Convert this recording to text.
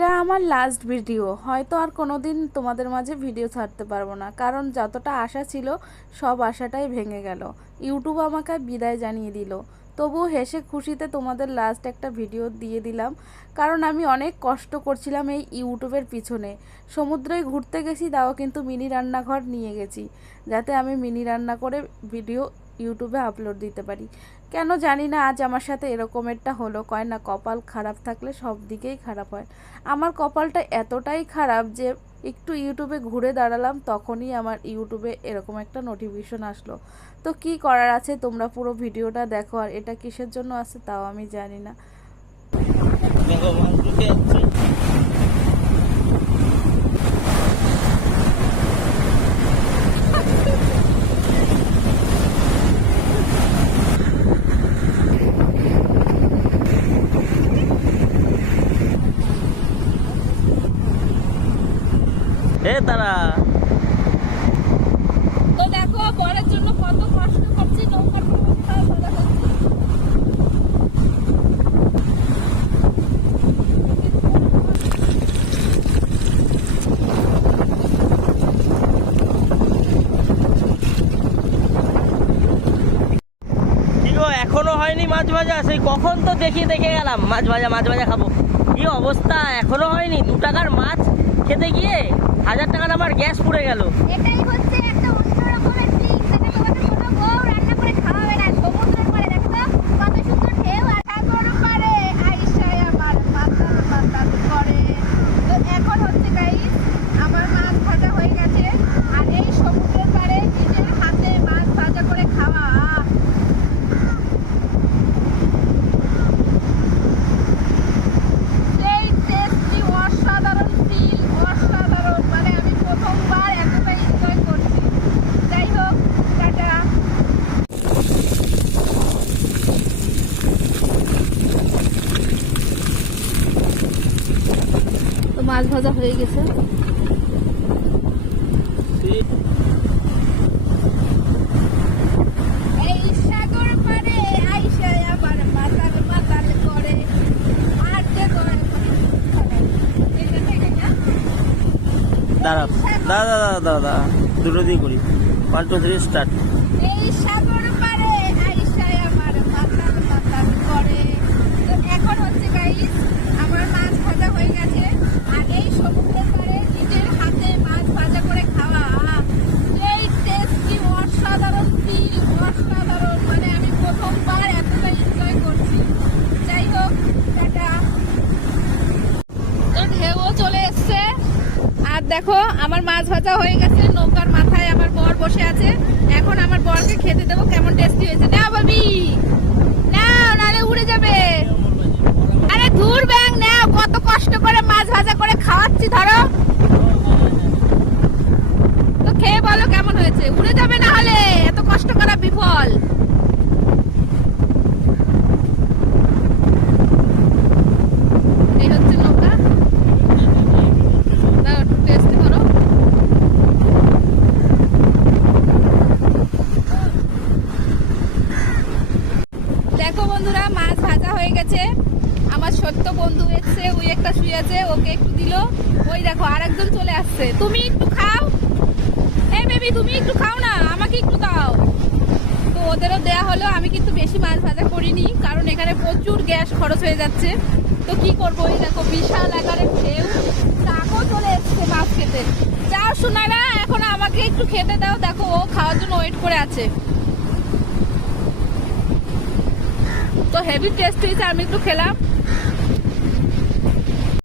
এটা আমার last video, হয়তো আর কোনোদিন তোমাদের মাঝে ভিডিও ছাড়তে পারবো না, কারণ যতটা আশা ছিল সব আশাটাই ভেঙে গেল। ইউটিউব আমাকে বিদায় জানিয়ে দিল। তবুও হেসে খুশিতে তোমাদের লাস্ট একটা ভিডিও দিয়ে দিলাম, কারণ আমি অনেক কষ্ট করছিলাম এই ইউটিউবের পিছনে। সমুদ্রে ঘুরতে গেছি, তাও কিন্তু মিনি রান্নাঘর নিয়ে গেছি, যাতে আমি মিনি রান্না করে ভিডিও ইউটিউবে আপলোড দিতে পারি। কেন জানি না আজ আমার সাথে এরকমেরটা হলো। কয় না, কপাল খারাপ থাকলে সব দিকেই খারাপ হয়। আমার কপালটা এতটাই খারাপ যে একটু ইউটিউবে ঘুরে দাঁড়ালাম, তখনই আমার ইউটিউবে এরকম একটা নোটিফিকেশন আসলো। তো কি করার আছে, তোমরা পুরো ভিডিওটা দেখো। আর এটা কিসের জন্য আছে তাও আমি জানি না। তারা তো দেখো, বরের জন্য কত কষ্ট করছি, নৌকার ব্যবস্থা করা হচ্ছে। কি গো, এখনো হয়নি মাছ ভাজা? সেই কখন তো দেখে গেলাম মাছ ভাজা খাবো। কি অবস্থা, এখনো হয়নি? 2 টাকার মাছ খেতে গিয়ে 1000 টাকার আমার গ্যাস পুড়ে গেল। এটাই হচ্ছে একটা অন্য রকমের ফিলিংস, যেটা তোমাকে কোনো বউ রান্না করে খাওয়াবে না। সমুদ্রের পাড়ে দেখো তো কত সুন্দর ঢেউ, আর সাগর পাড়ে আইসায় আমার মাতাল করে। তো এখন হচ্ছে গাইস, আমার মাছ ভাজা হয়ে গেছে, আর এই সমুদ্রের পাড়ে নিজের হাতে মাছ ভাজা করে খাওয়া, সেই টেস্টি, অসাধারণ ফিল, অসাধারণ। মানে আমি প্রথমবার এতটা এনজয় করছি। যাই হোক, টাটা। তো মাছ ভাজা হয়ে গেছে। এই সাগর পাড়ে আইসায় আবার মাতাল করে। আর যে করে এটা থেকে না, দাঁড়া দুটো দিয়ে করি। 1 2 3 স্টার্ট। এই সাগর পাড়ে আইসায় আমার মাতাল করে। তো এখন হচ্ছে গাইস, আমার মাছ ভাজা হয়ে গেছে, আর এই সমুদ্রের পাড়ে নিজের হাতে মাছ ভাজা করে খাওয়া, এই টেস্টি, অসাধারণ ফিল, অসাধারণ। মানে আমি প্রথমবার এতটা এনজয় করছি। যাই হোক, টাটা। তো ঢেউও চলে এসছে, আর দেখো আমার মাছ ভাজা হয়ে গেছে। নৌকার মাথায় আমার বর বসে আছে। এখন আমার বরকে খেতে দেবো কেমন টেস্টি হয়েছে। না বাবি, নাও, নাহলে উড়ে যাবে। আরে ধুর ব্যাং, নাও, কত কষ্ট করে মাছ ভাজা করে খাওয়াচ্ছি, ধরো তো, খেয়ে বলো কেমন হয়েছে। উড়ে যাবে না হলে, এত কষ্ট করা বিফল। এই হচ্ছে নৌকা, দাও টেস্ট করো। দেখো বন্ধুরা, মাছ ভাজা হয়ে গেছে। আমার সত্য বন্ধু এসছে, ওই একটা শুয়ে আছে, ওকে একটু দিল। ওই দেখো আরেকজন চলে আসছে, তুমি একটু খাও। এই বেবি, তুমি একটু খাও না, আমাকে একটু দাও। তো ওদেরও দেয়া হলো। আমি কিন্তু বেশি মাছ ভাজা করিনি, কারণ এখানে প্রচুর গ্যাস খরচ হয়ে যাচ্ছে। তো কি করবো, এই দেখো বিশাল আকারের ঢেউ, কাকও চলে এসছে মাছ খেতে। যাও শোনারা, এখন আমাকে একটু খেতে দাও। দেখো ও খাওয়ার জন্য ওয়েট করে আছে। তো হেভি টেস্ট হয়েছে, আমি একটু খেলাম।